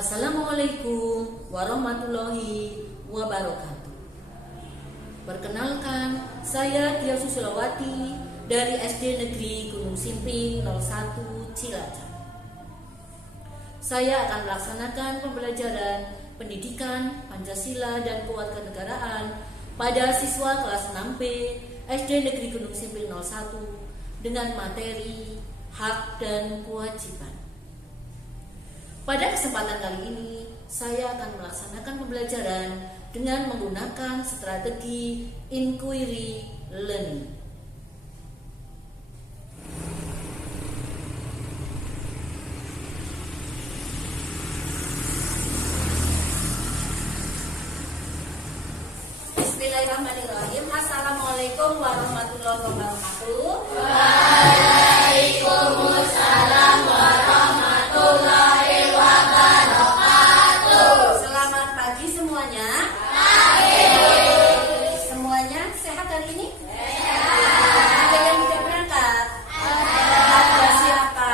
Assalamualaikum warahmatullahi wabarakatuh. Perkenalkan, saya Tia Susilawati dari SD Negeri Gunung Simping 01 Cilacap. Saya akan melaksanakan pembelajaran pendidikan Pancasila dan Kewarganegaraan pada siswa kelas 6B SD Negeri Gunung Simping 01 dengan materi hak dan kewajiban. Pada kesempatan kali ini, saya akan melaksanakan pembelajaran dengan menggunakan strategi inquiry learning. Bismillahirrahmanirrahim. Assalamualaikum warahmatullahi wabarakatuh. Waalaikumsalam warahmatullahi wabarakatuh. Selamat pagi semuanya. Pagi. Semuanya sehat hari ini? Sehat. Ada yang tidak berangkat? Ada siapa?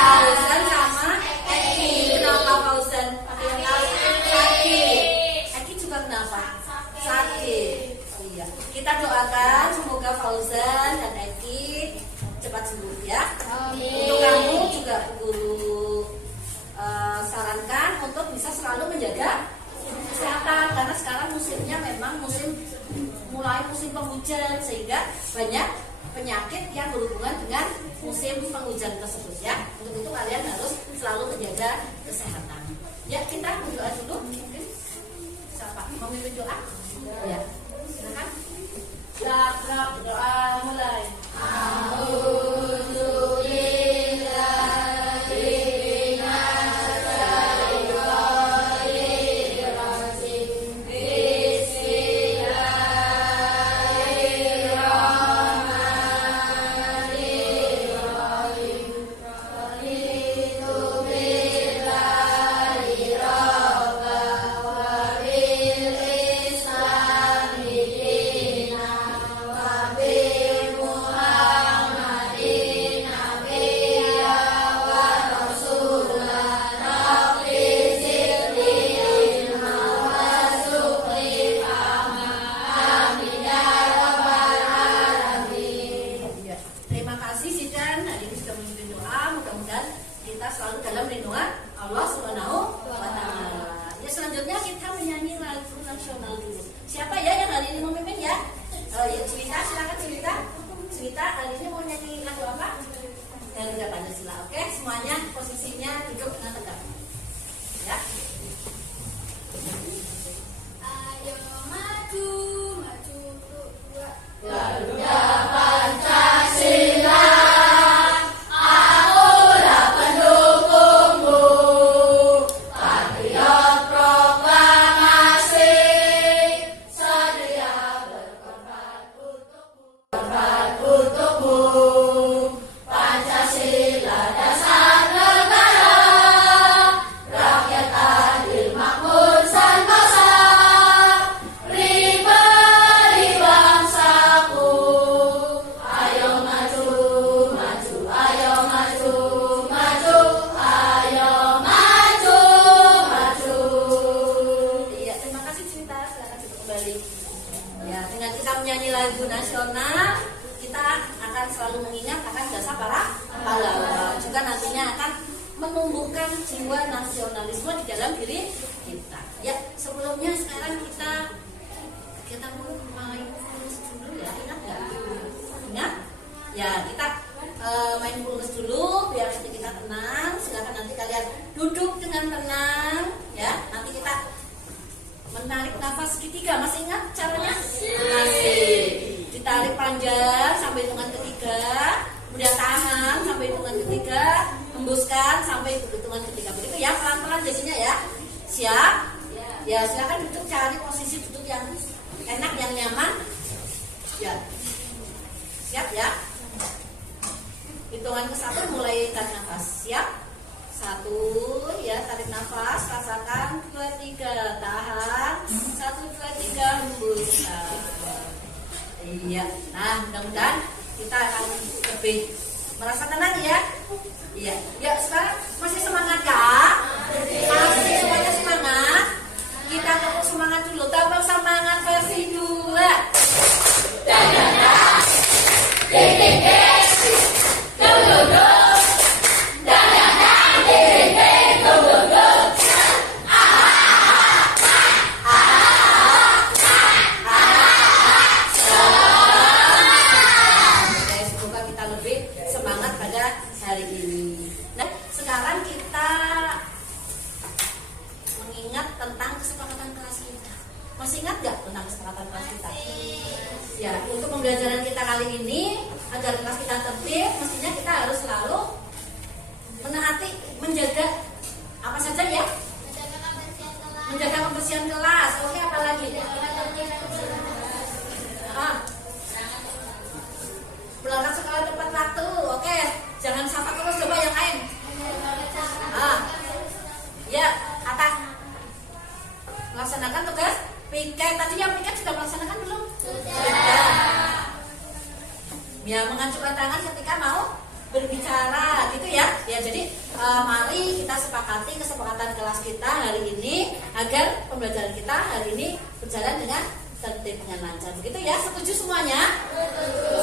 Fauzan sama Eki. Kenapa Fauzan? Ada yang tahu? Sakit. Eki juga kenapa? Sakit. Oh iya. Kita doakan semoga Fauzan dan Eki cepat sembuh ya. Untuk kamu juga guru sarankan untuk bisa selalu menjaga kesehatan karena sekarang musimnya memang mulai musim penghujan sehingga banyak penyakit yang berhubungan dengan musim penghujan tersebut ya. Untuk itu kalian harus selalu menjaga kesehatan. Ya, kita berdoa dulu. Mungkin siapa mau memimpin doa? Ya, silakan. Doa mulai. Terima kasih Sidan, hari ini sudah memimpin doa. Mudah-mudahan kita selalu dalam lindungan Allah Subhanahu wa Ta'ala. Ya, selanjutnya kita menyanyi lagu nasional dulu. Siapa ya yang hari ini memimpin ya? Ya, Cerita, silakan Cerita. Cerita hari ini mau nyanyi lagu apa? Garuda Pancasila. Oke, semuanya posisinya duduk dengan tegak. Ya. Ayo maju, maju dua. Garuda Pancasila, akulah pendukungmu, patriot proklamasi, sedia berkorban untukmu, Pancasila dasar negara, rakyat adil makmur sentosa, pribadi bangsaku. Ayo maju, maju, ayo maju, maju, ayo maju, maju. Iya, terima kasih Cerita. Silakan duduk kembali. Ya, dengan kita menyanyi lagu nasional, kita akan selalu mengingat akan jasa para pahlawan. Juga nantinya akan menumbuhkan jiwa nasionalisme di dalam diri kita. Ya, sebelumnya sekarang kita main pulus dulu ya. Ingat nggak? Ingat? Ya, kita main pulus dulu biar hati kita tenang. Silakan nanti kalian duduk dengan tenang ya. Nanti kita menarik nafas segitiga. Masih ingat caranya? Masih. Ditarik panjang sampai hitungan ketiga, kemudian tahan sampai hitungan ketiga, hembuskan sampai hitungan ketiga. Begitu ya, pelan-pelan jadinya ya. Siap? Ya, silakan duduk, cari posisi duduk yang enak, yang nyaman. Ya. Siap ya? Hitungan ke-1 mulai tarik nafas. Siap? 1 ya, tarik nafas, rasakan. 2, 3, tahan. 1, 2, 3, hembuskan. Iya. Nah, mudah-mudahan kita akan lebih merasa tenang ya. Iya. Ya, sekarang masih semangat kah? kali ini agar kelas kita tertib, mestinya kita harus selalu menaati, menjaga apa saja ya? Menjaga kebersihan kelas. Oke, apa lagi? Berangkat sekolah tepat waktu. Oke, jangan sapa terus, coba yang lain. Ya, atas melaksanakan tugas piket. Tadi yang piket sudah melaksanakan belum? Sudah. Ya, mengacungkan tangan ketika mau berbicara, gitu ya. Ya, jadi mari kita sepakati kesepakatan kelas kita hari ini agar pembelajaran kita hari ini berjalan dengan tertib, dengan lancar. Begitu ya? Setuju semuanya?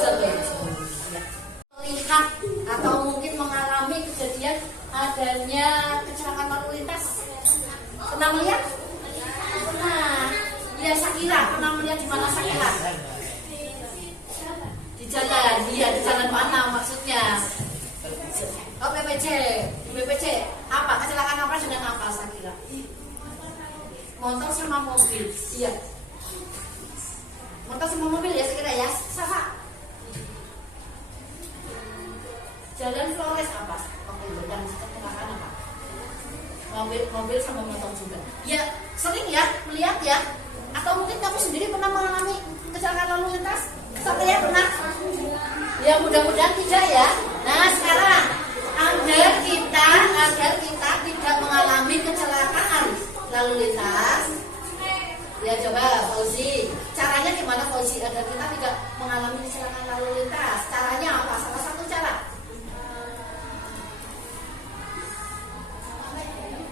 Setuju. Ya. Melihat atau mungkin mengalami kejadian adanya kecelakaan lalu lintas. Pernah melihat? Pernah. Ya, Sakira. Pernah melihat di mana Sakira? Di jalan. Iya, di jalan mana maksudnya? Oh, BPC. BPC. Apa? Kecelakaan apa dengan apa Sakira? Motor sama mobil. Iya. Motor sama mobil ya Sakira ya. Sama. Jalan Flores apa? Dan kecelakaan apa? Mobil sama motor juga. Ya, sering ya melihat ya. Atau mungkin kamu sendiri pernah mengalami kecelakaan lalu lintas? Sampai ya pernah? Ya, mudah-mudahan tidak ya. Nah, sekarang agar kita tidak mengalami kecelakaan lalu lintas. Ya, coba Fauzi. Caranya gimana Fauzi agar kita tidak mengalami kecelakaan lalu lintas? Caranya apa? Salah satu cara.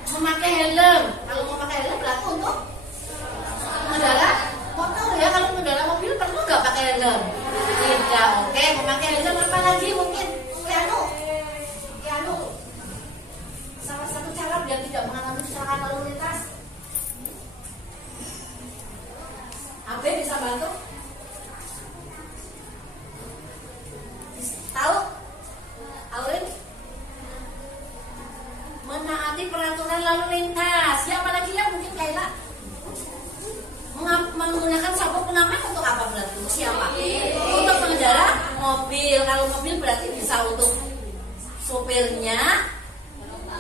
Memakai helm. Kalau memakai helm berlaku untuk mengendara motor ya. Kalau mengendara mobil perlu nggak pakai helm? Tidak. Oke, memakai helm apa lagi mungkin? Piano. Salah satu cara biar tidak mengalami kecelakaan lalu lintas. Abe bisa bantu? Tahu? Aurin? Menaati peraturan lalu lintas. Ya, apalagi yang mungkin Kaila menggunakan sabuk pengaman untuk apa berarti? Untuk siapa? Untuk pengendara mobil. Kalau mobil berarti bisa untuk sopirnya,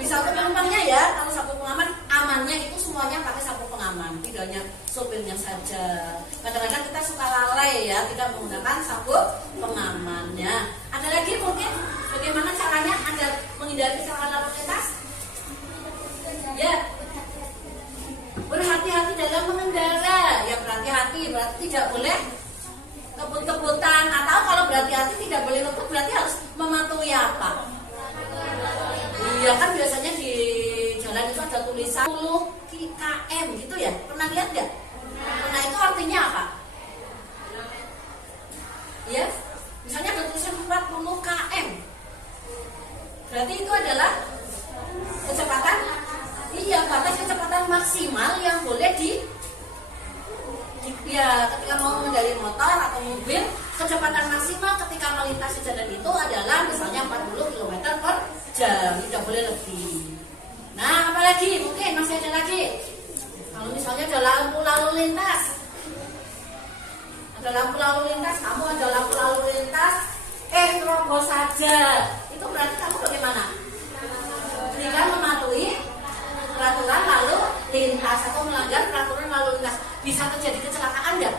bisa untuk penumpangnya ya. Kalau sabuk pengaman amannya itu semuanya pakai sabuk pengaman, tidak hanya sopirnya saja. Kadang-kadang kita suka lalai ya, tidak menggunakan sabuk pengamannya. Ada lagi mungkin bagaimana caranya agar menghindari kecelakaan lalu lintas? Ya, berhati-hati dalam mengendara. Ya, berhati-hati berarti tidak boleh kebut-kebutan, atau kalau berhati-hati tidak boleh ngebut berarti harus mematuhi apa? Iya kan biasanya di jalan itu ada tulisan 10 km gitu ya. Pernah lihat nggak? Nah, itu artinya apa? Ya, misalnya ada tulisan 40 km. Berarti itu adalah kecepatan. Iya, batas kecepatan maksimal yang boleh ya ketika mau mengendari motor atau mobil, kecepatan maksimal ketika melintasi jalan itu adalah misalnya 40 km per jam, tidak boleh lebih. Nah, apalagi mungkin masih ada lagi. Kalau misalnya ada lampu lalu lintas, kamu ada lampu lalu lintas, terobos saja, itu berarti kamu bagaimana? Dengan mematuhi peraturan lalu lintas atau melanggar peraturan lalu lintas, bisa terjadi kecelakaan nggak?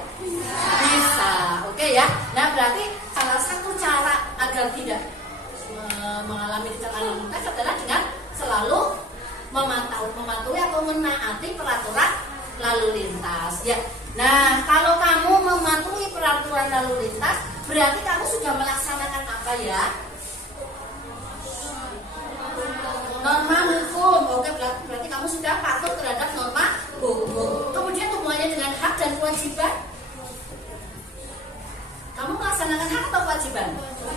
Bisa. Oke ya. Nah, berarti salah satu cara agar tidak mengalami kecelakaan lalu lintas adalah dengan selalu mematuhi atau menaati peraturan lalu lintas ya. Nah, kalau kamu mematuhi peraturan lalu lintas, berarti kamu sudah melaksanakan apa ya? Norma hukum. Oke, berarti kamu sudah patuh terhadap norma hukum. Kemudian hubungannya dengan hak dan kewajiban. Kamu melaksanakan hak atau kewajiban?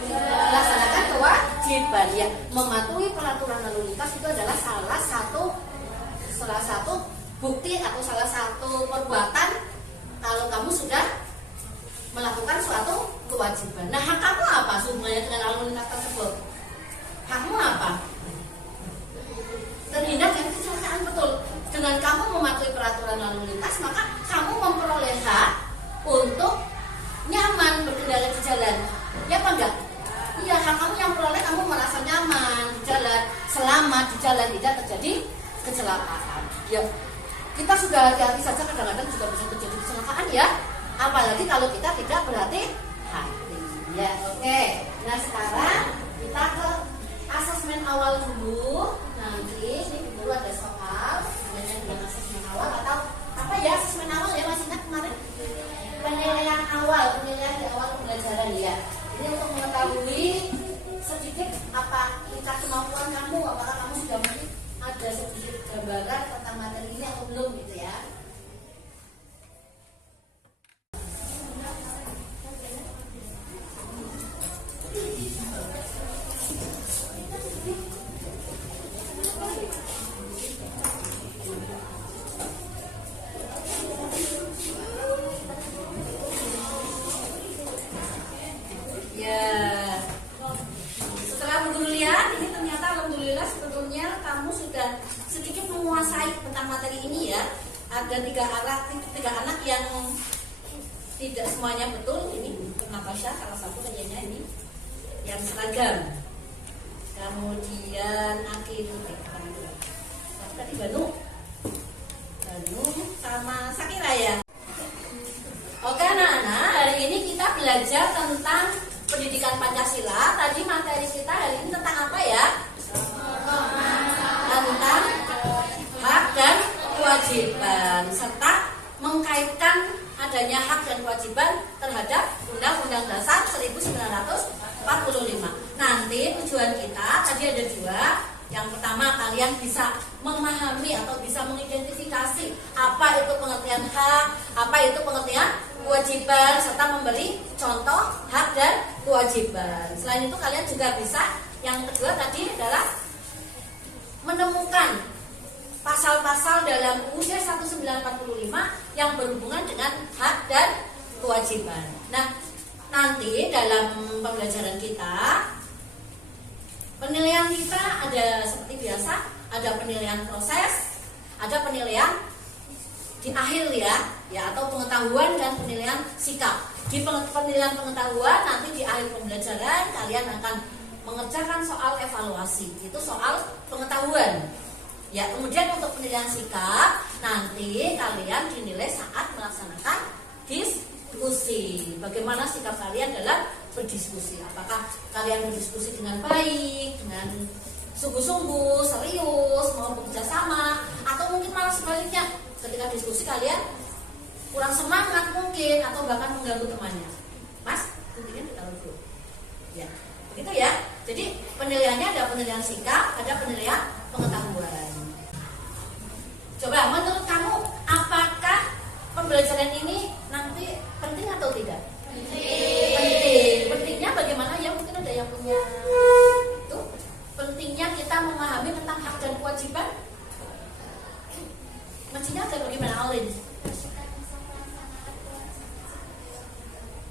Melaksanakan kewajiban ya. Mematuhi peraturan lalu lintas itu adalah salah satu bukti atau salah satu perbuatan kalau kamu sudah melakukan suatu kewajiban. Nah, hak kamu apa hubungannya dengan lalu lintas tersebut? Hakmu apa? Terhindar dari kecelakaan, betul. Dengan kamu mematuhi peraturan lalu lintas, maka kamu memperoleh hak untuk nyaman nyaman berkendara di jalan. Ya apa enggak? Iya, hak kamu yang peroleh kamu merasa nyaman di jalan, selamat di jalan, tidak terjadi kecelakaan. Ya, kita sudah hati-hati saja kadang-kadang juga bisa terjadi kecelakaan ya. Apalagi kalau kita tidak berhati-hati. Ya, oke. Nah sekarang kita ke asesmen awal dulu. Nanti ini dulu ada soal, namanya dengan asesmen awal atau apa ya, asesmen awal ya, masih ingat kemarin? Penilaian awal, penilaian di awal pembelajaran ya. Ini untuk mengetahui sedikit apa tingkat kemampuan kamu, apakah kamu sudah ada sedikit gambaran tentang materi ini atau belum gitu ya. Sedikit menguasai tentang materi ini ya. Ada tiga anak yang tidak semuanya betul. Ini Natasha salah satu kayaknya ini yang seragam. Kemudian tadi Banu sama Sakira ya. Oke anak-anak, hari ini kita belajar tentang pendidikan Pancasila. Tadi materi kita hari ini tentang apa ya? Tentang hak dan kewajiban serta mengkaitkan adanya hak dan kewajiban terhadap Undang-Undang Dasar 1945. Nanti tujuan kita tadi ada dua. Yang pertama, kalian bisa memahami atau bisa mengidentifikasi apa itu pengertian hak, apa itu pengertian kewajiban, serta memberi contoh hak dan kewajiban. Selain itu kalian juga bisa, yang kedua tadi adalah menemukan pasal-pasal dalam UUD 1945 yang berhubungan dengan hak dan kewajiban. Nah, nanti dalam pembelajaran kita, penilaian kita ada seperti biasa, ada penilaian proses, ada penilaian di akhir ya atau pengetahuan dan penilaian sikap. Di penilaian pengetahuan nanti di akhir pembelajaran kalian akan mengerjakan soal evaluasi, itu soal pengetahuan. Ya, kemudian untuk penilaian sikap nanti kalian dinilai saat melaksanakan diskusi. Bagaimana sikap kalian dalam berdiskusi? Apakah kalian berdiskusi dengan baik, dengan sungguh-sungguh, serius, mau bekerja sama, atau mungkin malah sebaliknya, ketika diskusi kalian kurang semangat mungkin atau bahkan mengganggu temannya. Mas, mungkin kita dulu. Ya, begitu ya. Jadi penilaiannya ada penilaian sikap, ada penilaian pengetahuan. Coba menurut kamu apakah pembelajaran ini nanti penting atau tidak? Penting. Pentingnya bagaimana ya? Mungkin ada yang punya itu. Pentingnya kita memahami tentang hak dan kewajiban. Mestinya ada bagaimana, Aulin?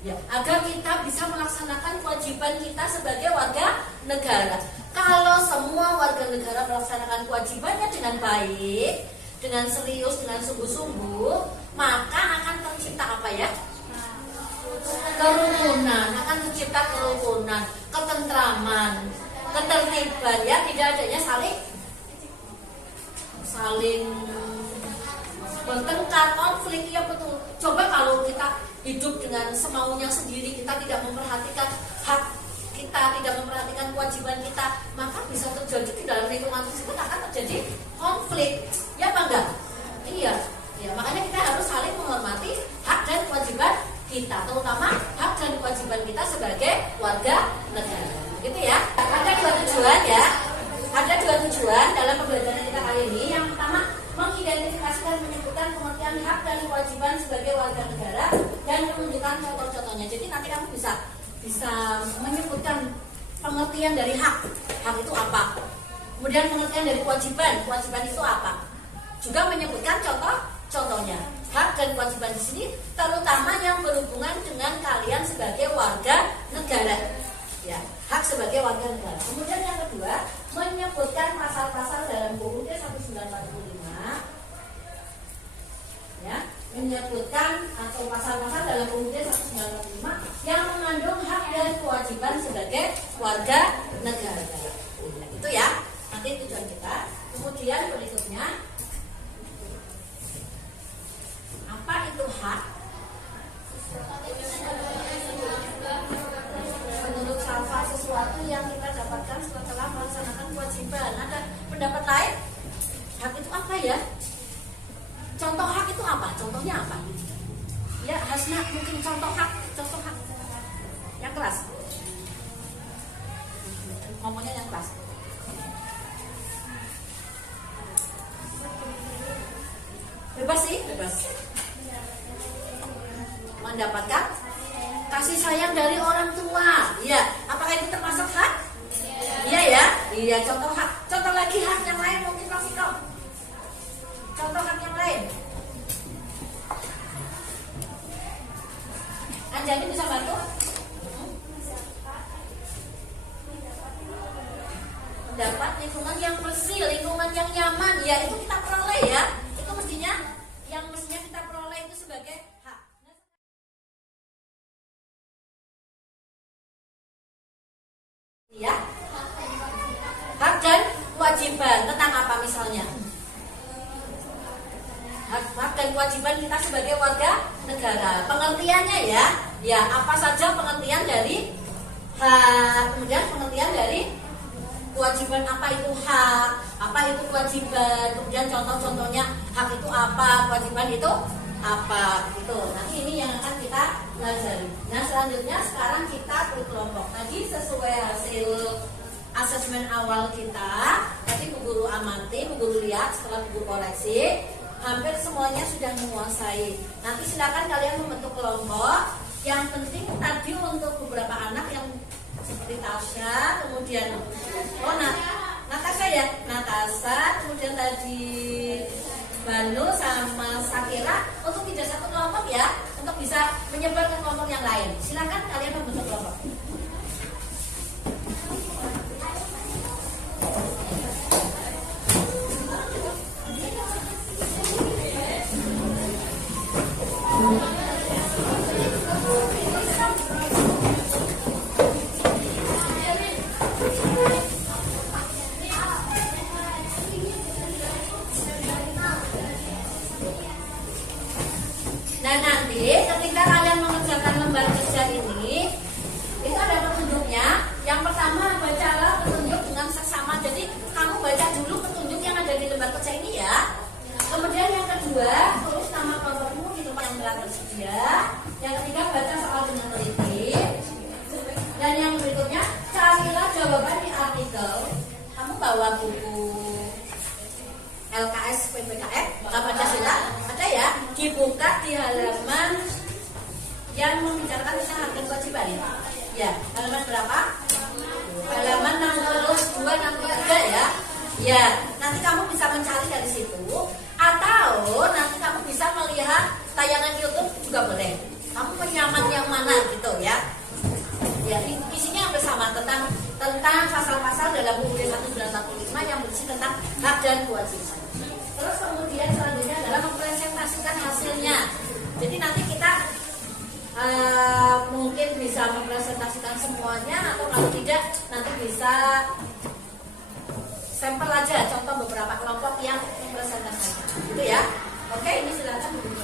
Ya, agar kita bisa melaksanakan kewajiban kita sebagai warga negara. Kalau semua warga negara melaksanakan kewajibannya dengan baik, dengan serius, dengan sungguh-sungguh, maka akan tercipta apa ya? Kerukunan, akan tercipta kerukunan, ketentraman, ketertiban ya, tidak adanya saling bertengkar, konflik ya betul. Coba kalau kita hidup dengan semaunya sendiri, kita tidak memperhatikan hak kita, tidak memperhatikan kewajiban kita, maka bisa terjadi di dalam lingkungan tersebut akan terjadi konflik. Ya apa enggak? Iya. Ya, makanya kita harus saling menghormati hak dan kewajiban kita, terutama hak dan kewajiban kita sebagai warga negara. Gitu ya. Ada dua tujuan ya. Ada dua tujuan dalam pembelajaran kita kali ini. Yang pertama, mengidentifikasikan menyebutkan pengertian hak dan kewajiban sebagai warga negara dan menunjukkan contoh-contohnya. Jadi nanti kamu bisa menyebutkan pengertian dari hak. Hak itu apa? Kemudian pengertian dari kewajiban. Kewajiban itu apa? Juga menyebutkan contoh-contohnya. Hak dan kewajiban di sini terutama yang berhubungan dengan kalian sebagai warga negara. Ya, hak sebagai warga negara. Kemudian yang kedua, menyebutkan pasal-pasal dalam UUD 1945. Ya, menyebutkan atau pasal-pasal dalam UUD 1945 yang selanjutnya, apa itu hak? Menurut Salva, sesuatu yang kita dapatkan setelah melaksanakan kewajiban. Ada pendapat lain? Hak itu apa ya? Contoh hak itu apa? Contohnya apa? Ya, Hasna, mungkin contoh hak yang keras. Ngomongnya yang keras. Bebas sih, bebas. Mendapatkan kasih sayang dari orang tua. Iya, apakah itu termasuk hak? Iya ya. Iya, contoh hak. Contoh lagi hak yang lain mungkin masih kau. Contoh hak yang lain. Anjani bisa bantu? Mendapat lingkungan yang bersih, lingkungan yang nyaman. Ya, itu kita peroleh ya. Itu mestinya kita peroleh itu sebagai hak. Ya. Hak dan kewajiban tentang apa misalnya? Hak dan kewajiban kita sebagai warga negara. Pengertiannya ya, apa saja pengertian dari hak, kemudian pengertian dari kewajiban. Apa itu hak, apa itu kewajiban, kemudian contoh-contohnya hak itu apa, kewajiban itu apa, gitu. Nanti ini yang akan kita pelajari. Nah, selanjutnya sekarang kita berkelompok. Tadi sesuai hasil asesmen awal kita, tadi Bu Guru amati, Bu Guru lihat, setelah Bu Guru koreksi, hampir semuanya sudah menguasai. Nanti silakan kalian membentuk kelompok. Yang penting tadi untuk beberapa anak yang seperti Tasya, kemudian Natasha ya, Natasha, kemudian tadi Banu sama Sakira, untuk tidak satu kelompok ya, untuk bisa menyebar ke kelompok yang lain. Silakan kalian membentuk kelompok. Nah, nanti ketika kalian mengerjakan lembar kerja ini, itu ada petunjuknya. Yang pertama, bacalah petunjuk dengan seksama. Jadi kamu baca dulu petunjuk yang ada di lembar kerja ini ya. Kemudian yang kedua, tulis nama kelompokmu di tempat yang telah tersedia. Yang ketiga, baca soal dengan teliti. Dan yang berikutnya, carilah jawaban di artikel. Kamu bawa buku LKS PPKF Pancasila, ada ya, dibuka di halaman yang membicarakan tentang hak dan kewajiban ya. Halaman berapa? Halaman 62, 63 ya. Ya, nanti kamu bisa mencari dari situ, atau nanti kamu bisa melihat tayangan YouTube juga boleh. Kamu penyaman yang mana gitu ya. Ya, isinya hampir sama tentang pasal-pasal dalam UUD 1945 yang berisi tentang hak dan kewajiban. Terus kemudian selanjutnya adalah mempresentasikan hasilnya. Jadi nanti kita mungkin bisa mempresentasikan semuanya, atau kalau tidak nanti bisa sampel aja, contoh beberapa kelompok yang mempresentasikan. Gitu ya. Oke, ini silakan dulu.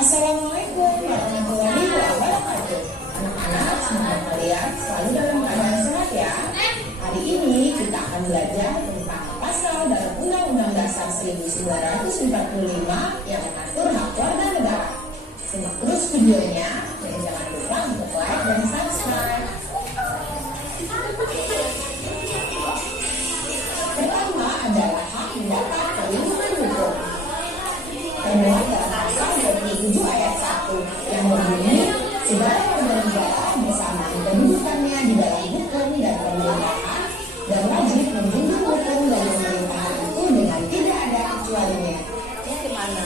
Assalamualaikum warahmatullahi wabarakatuh. Anak-anak, semoga kalian selalu dalam keadaan sehat ya. Hari ini kita akan belajar tentang pasal dalam Undang-Undang Dasar 1945 yang mengatur hak warga negara. Simak terus videonya dan jangan lupa untuk like dan subscribe. Pertama adalah hak mendapat perlindungan hukum. Termuat dalam pasal 27 ayat 1 yang berbunyi, segala warga negara bersamaan kedudukannya di dalam hukum dan pemerintahan dan wajib menjunjung hukum dan pemerintahan itu dengan tidak ada kecualinya. Ini gimana?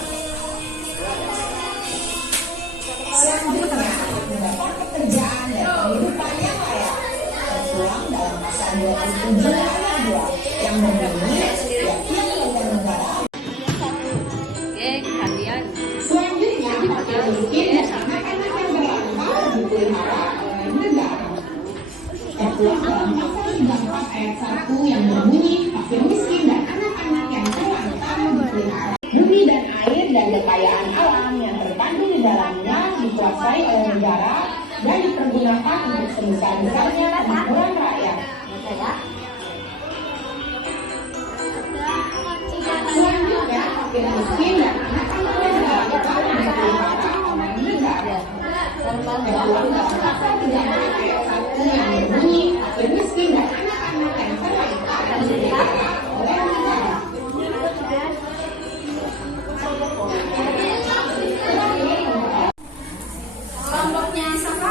Selanjutnya, mendapat pekerjaan dan kehidupan yang layak tertuang dalam pasal 27 ayat 2 yang berbunyi, setiap warga negara. Oke, kalian. Selanjutnya, fakir miskin dan anak-anak yang berlantar dipelihara oleh negara. Tertuang dalam pasal 34 ayat 1 yang berbunyi, fakir miskin dan anak-anak yang terlantar dipelihara. Bumi dan air dan kekayaan alam yang terpadu di dalamnya dikuasai oleh negara dan dipergunakan untuk sebesar-besarnya kemakmuran rakyat. Selanjutnya, fakir miskin dan anak-anak yang terlantar dipelihara oleh negara. Tertuang dalam pasal 34 ayat 1 yang berbunyi, fakir miskin dan anak-anak yang terlantar dipelihara oleh negara. Kelompoknya siapa?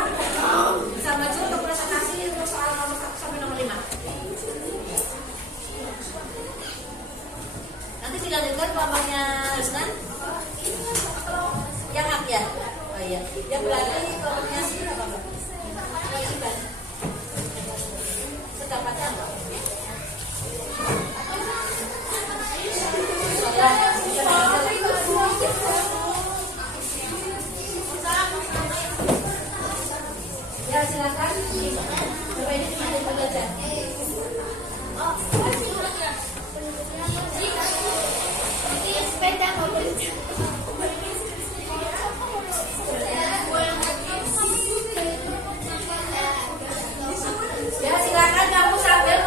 Bisa maju untuk presentasi untuk soal nomor 1 sampai nomor 5. Nanti tinggal dengar kelompoknya Rusnan. Yang hak ya? Oh iya. Yang belakang ini kelompoknya si apa? Kewajiban. Pendapatnya apa? Ya silakan. Coba ini ada belajar. Ini sepeda mobil. Ya silakan kamu sambil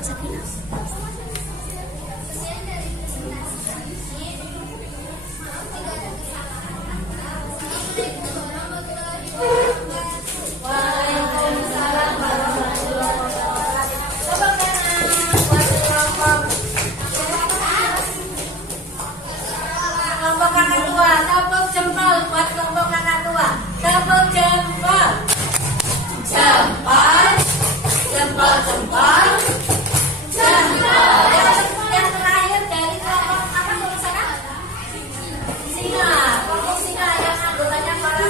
Waalaikumsalam warahmatullahi wabarakatuh. Tepuk tangan buat kelompok kakak tua. Tepuk jempol buat kelompok kakak tua. Tepuk jempol. Jempol. Jempol, jempol. Jempol. Yang terakhir dari kelompok apa tulisannya? Singa. Kelompok singa yang anggotanya para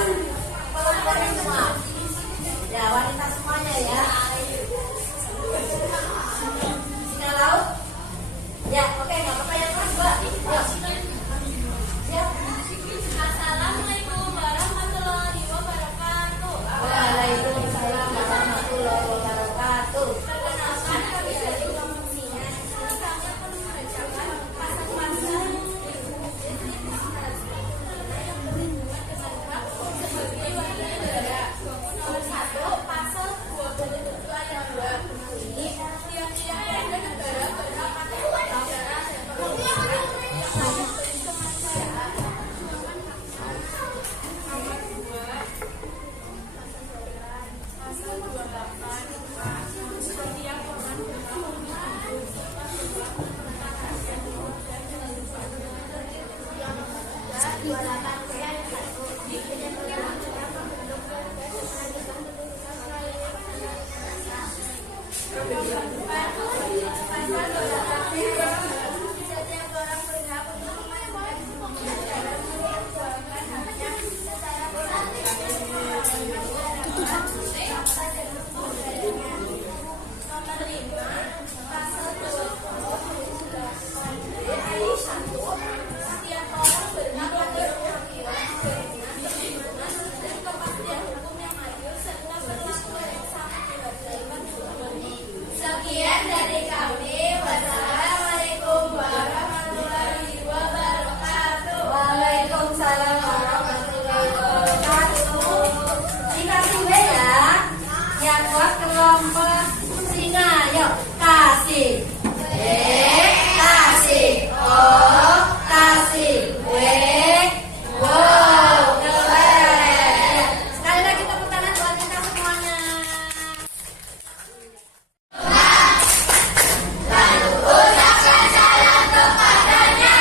perempuan semua. Ya, wanita semuanya ya. Singa laut. Ya, oke, nggak apa-apa ya Mas, Mbak. Ya. Assalamualaikum warahmatullahi wabarakatuh. Waalaikumsalam warahmatullahi wabarakatuh. Perkenalkan, kami dari kelompok singa. Kami akan membacakan pasal-pasal yang berhubungan dengan hak sebagai warga negara. Nomor 1, pasal 27 ayat 2 berbunyi, tiap-tiap warga negara berhak atas sejarah dan perwakilan yang hanya beri kemanusiaan. Nomor 2, pasal 28 setiap orang berhak untuk hidup serta bebas tentang rakyat dan yang ketiga 28 ayat 1 dipenyebutkan dengan membentuk warga dengan nomor 4 pasal 28 setiap orang berhak untuk memajukan sejarah memperjuangkan haknya secara politik dan mengharapkan bangsa dan negaranya. Nomor 5 pasal 28 ayat 1 setiap orang berhak atas keadilan, kebenaran, perlindungan dan kepastian hukum yang adil serta perlakuan yang sama dihargai manusia. Sekian dari kami. Wassalamualaikum warahmatullahi wabarakatuh. Waalaikumsalam warahmatullahi wabarakatuh. Dikasih B ya. Yang buat kelompok singa, yuk kasih. B, kasih. O, kasih. W, wow, keren. Sekali lagi tepuk tangan buat kita semuanya. Sopanlah kepadanya,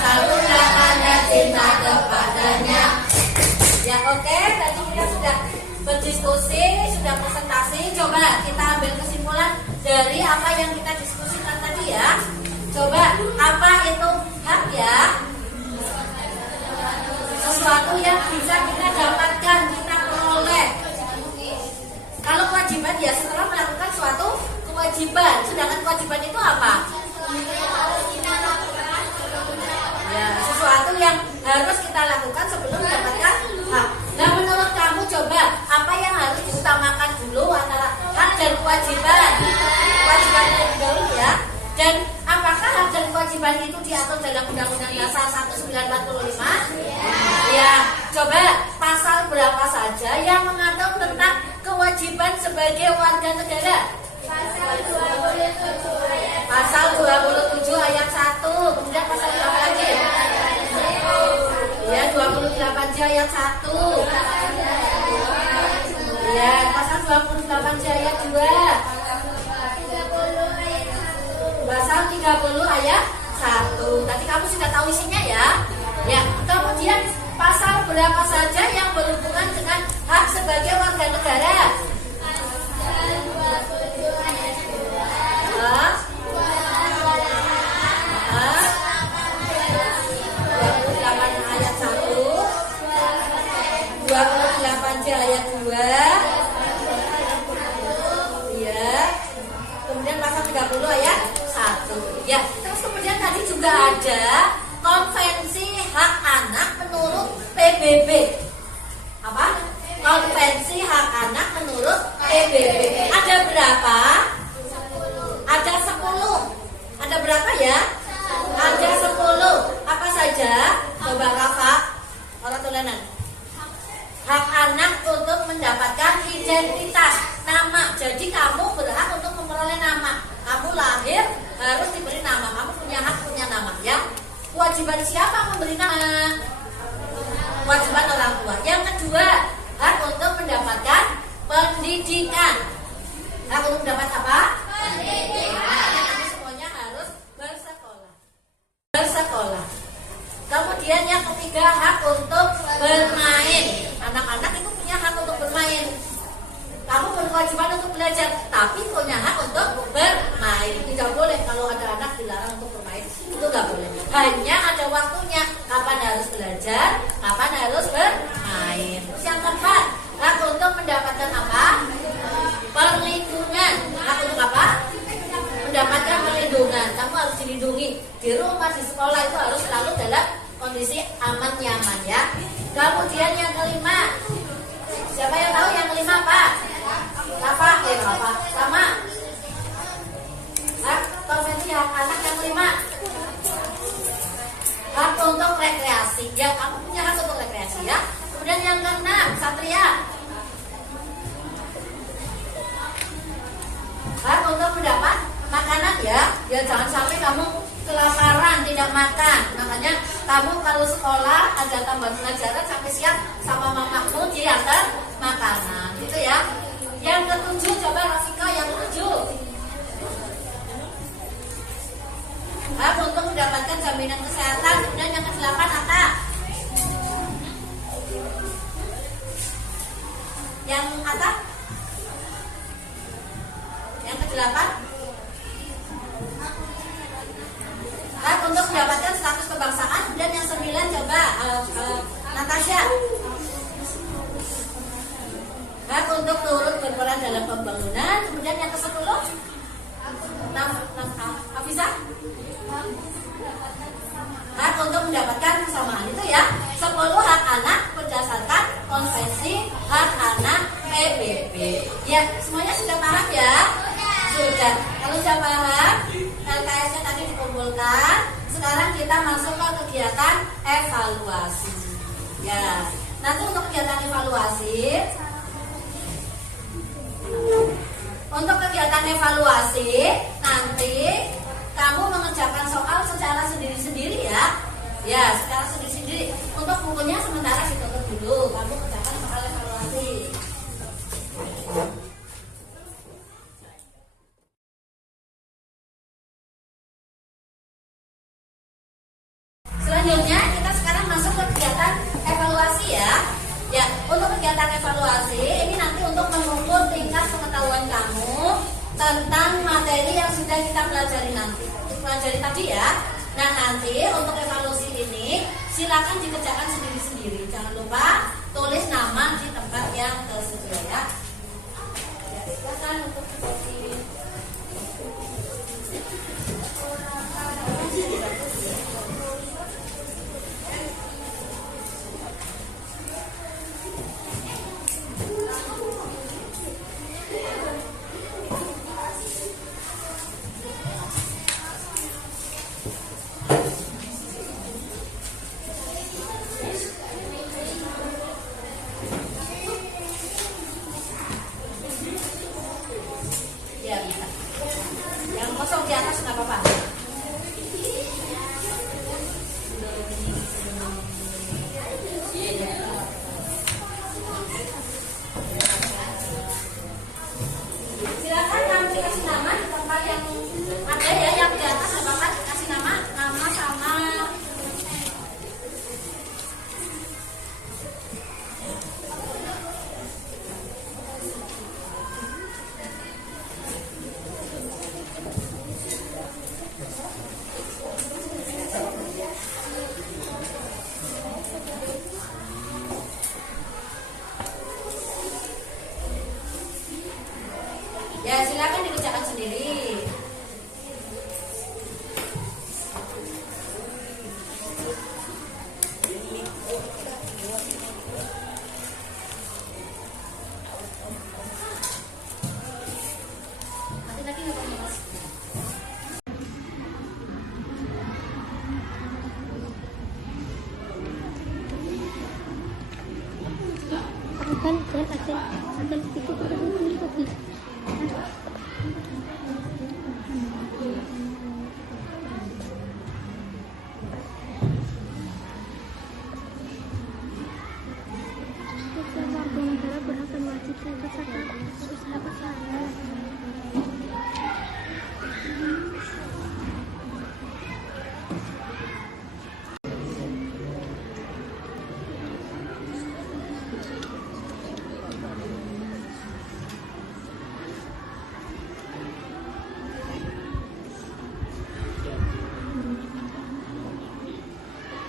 salurlah tanda cinta kepadanya. Ya oke, tadi kita sudah berdiskusi, sudah presentasi. Coba kita ambil kesimpulan dari apa yang kita diskusikan tadi ya. Coba, apa itu hak ya? Sesuatu yang bisa kita dapatkan, kita peroleh. Kalau kewajiban ya setelah melakukan suatu kewajiban. Sedangkan kewajiban itu apa? Ya, sesuatu yang harus kita lakukan sebelum mendapatkan hak. Nah, menurut kamu coba apa yang harus diutamakan dulu antara hak dan kewajiban? Kewajiban terlebih dahulu ya. Dan apakah hak dan kewajiban itu diatur dalam Undang-Undang Dasar 1945? Ya, coba pasal berapa saja yang mengatur tentang kewajiban sebagai warga negara? Pasal 27 ayat Pasal 27 ayat 1. Kemudian pasal berapa lagi? Ya, 28J ayat 1. Ya, pasal 28J ayat 2. Pasal 30 ayat 1. Tadi kamu sudah tahu isinya ya? Ya, kemudian pasal berapa saja yang berhubungan dengan hak sebagai warga negara? Hah? 28 ayat 1, 28J ayat 2. Ya. Kemudian pasal 30 ayat 1. Ya, terus kemudian tadi juga ada Konvensi Hak Anak menurut PBB. Apa? Konvensi Hak Anak menurut PBB. Ada berapa? Ada 10. Ada berapa ya? Ada 10. Apa saja? Coba Rafa. Orang tulanan. Hak anak untuk identitas, nama. Jadi kamu berhak untuk memperoleh nama. Kamu lahir harus diberi nama. Kamu punya hak punya nama, ya. Kewajiban siapa memberi nama? Kewajiban orang tua. Yang kedua, hak untuk mendapatkan pendidikan. Hak untuk mendapat apa? Pendidikan. Nanti semuanya harus bersekolah. Bersekolah. Kemudian yang ketiga, hak untuk bermain. Anak-anak itu punya hak untuk bermain. Kamu berkewajiban untuk belajar, tapi punya hak untuk bermain. Tidak boleh kalau ada anak dilarang untuk bermain, itu nggak boleh. Hanya ada waktunya, kapan harus belajar, kapan harus bermain. Terus yang keempat, hak untuk mendapatkan apa? Perlindungan. Hak untuk apa? Mendapatkan perlindungan. Kamu harus dilindungi di rumah, di sekolah, itu harus selalu dalam kondisi aman nyaman, ya. Kemudian yang kelima, siapa yang tahu yang kelima apa? Apa? Apa? Sama. Hak konvensi hak anak yang kelima, hak untuk rekreasi. Ya, kamu punya hak untuk rekreasi, ya. Kemudian yang keenam, Satria, hak untuk mendapat makanan, ya. Ya, jangan sampai kamu kelaparan tidak makan. Makanya kamu kalau sekolah ada tambahan pelajaran sampai siap sama mamamu diantar makanan, gitu ya. Yang ketujuh, coba Rafika, yang ketujuh, hak untuk mendapatkan jaminan kesehatan. Kemudian yang kedelapan, Atta. Yang Atta? Yang kedelapan, hak untuk mendapatkan status kebangsaan. Dan yang 9, coba Natasha, hak untuk turut berperan dalam pembangunan. Kemudian yang ke-10, Hafiza, hak untuk mendapatkan kesamaan. Itu ya 10 hak anak berdasarkan konvensi hak anak PBB. Ya, semuanya sudah paham, ya? Sudah. Kalau sudah paham, LKS-nya tadi dikumpulkan. Sekarang kita masuk ke kegiatan evaluasi. Ya, nanti untuk kegiatan evaluasi, nanti kamu mengerjakan soal secara sendiri-sendiri, ya. Ya, secara sendiri-sendiri. Untuk bukunya sementara ditutup dulu. Kamu kerjakan soal evaluasi. Selanjutnya kita sekarang masuk ke kegiatan evaluasi, ya. Ya, untuk kegiatan evaluasi ini nanti untuk mengukur tingkat pengetahuan kamu tentang materi yang sudah kita pelajari tadi, ya. Nah, nanti untuk evaluasi ini silakan dikerjakan sendiri-sendiri. Jangan lupa tulis nama di tempat yang tersedia, ya. Ya, silakan untuk seperti kosong di atas nggak apa-apa. Silakan kamu dikasih nama di tempat yang ada, ya, yang di atas nggak apa-apa, kasih nama sama. Ya, silakan dikerjakan sendiri. Lagi nggak apa-apa, Mas. kan akan itu kopi. Warga negara berhak dan wajib berdasarkan usaha usaha.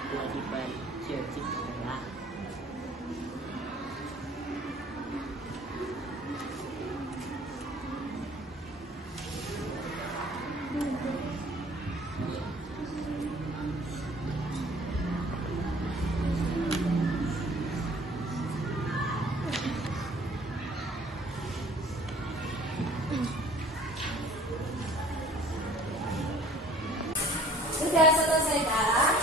Kewajiban wajib adalah Sudah selesai kak?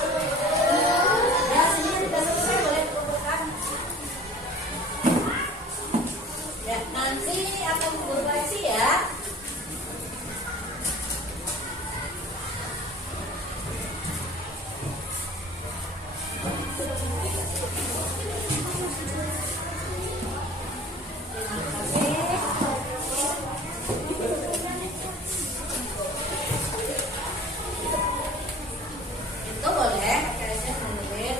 Ya, sini sudah selesai, boleh kumpulkan. Ya, nanti akan berkoleksi ya. Itu boleh, kayaknya menurut.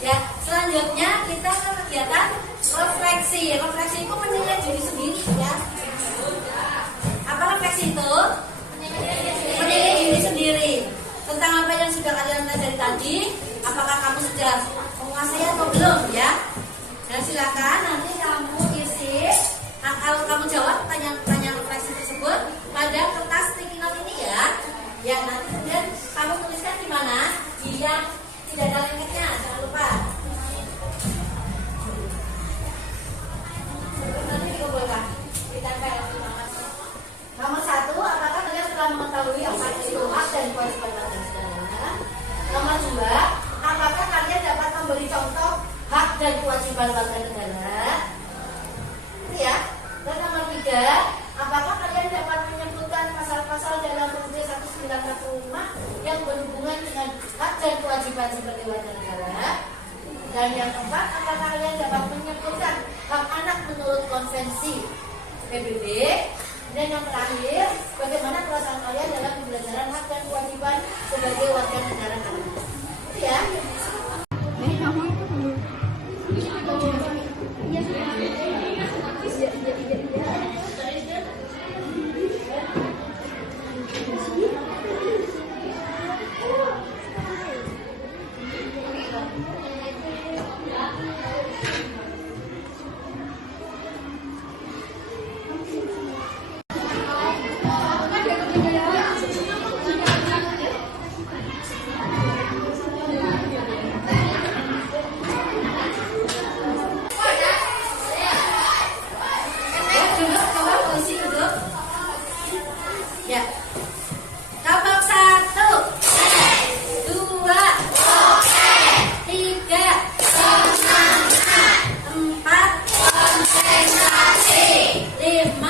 Ya, selanjutnya kita ke kegiatan refleksi. Refleksi itu menilai diri sendiri ya. Apa refleksi itu? Menilai diri sendiri tentang apa yang sudah kalian pelajari tadi. Apakah kamu sudah menguasai atau belum ya? Dan silakan nanti kamu isi. Kalau kamu jawab pertanyaan-pertanyaan refleksi tersebut pada kertas sticky note ini ya. Ya, nanti kemudian kamu tuliskan di mana? Yang tidak ada lengketnya, jangan lupa. Nanti dikumpulkan, ditempel. Nomor 1, apakah kalian telah mengetahui apa itu hak dan kewajiban warga negara? Nomor 2, apakah kalian dapat memberi contoh hak dan kewajiban warga negara? Itu ya. Dan nomor 3, apakah kalian dapat menyebutkan pasal-pasal dalam UUD 1945 yang berhubungan dengan hak dan kewajiban sebagai warga negara? Dan yang keempat, apakah kalian dapat menyebutkan hak anak menurut konvensi PBB? Dan yang terakhir, bagaimana perasaan kalian dalam pembelajaran hak dan kewajiban sebagai warga negara? Itu ya. Ya. Kelompok 1. 2. 3. 4. 5.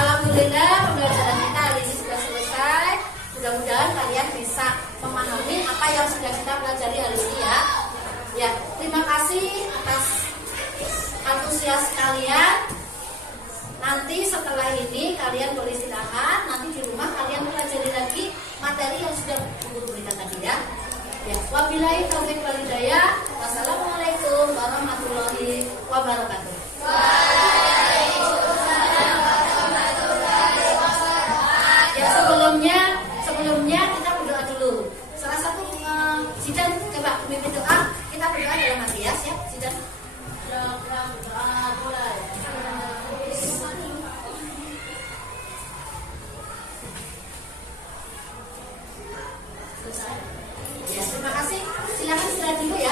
Alhamdulillah pembelajaran kita hari ini sudah selesai. Mudah-mudahan kalian bisa memahami apa yang sudah kita pelajari hari ini ya. Ya, terima kasih atas antusias kalian. Nanti setelah ini kalian boleh istirahat. Nanti di rumah kalian pelajari lagi materi yang sudah guru berikan tadi ya. Ya, wabillahi taufiq wal hidayah. Wassalamualaikum warahmatullahi wabarakatuh. Ya, sebelumnya kita berdoa dulu. Salah satu Zidan coba memimpin doa. Kita berdoa dalam hati ya, siap Zidan. Doa mulai. Ya, terima kasih. Silakan istirahat dulu ya.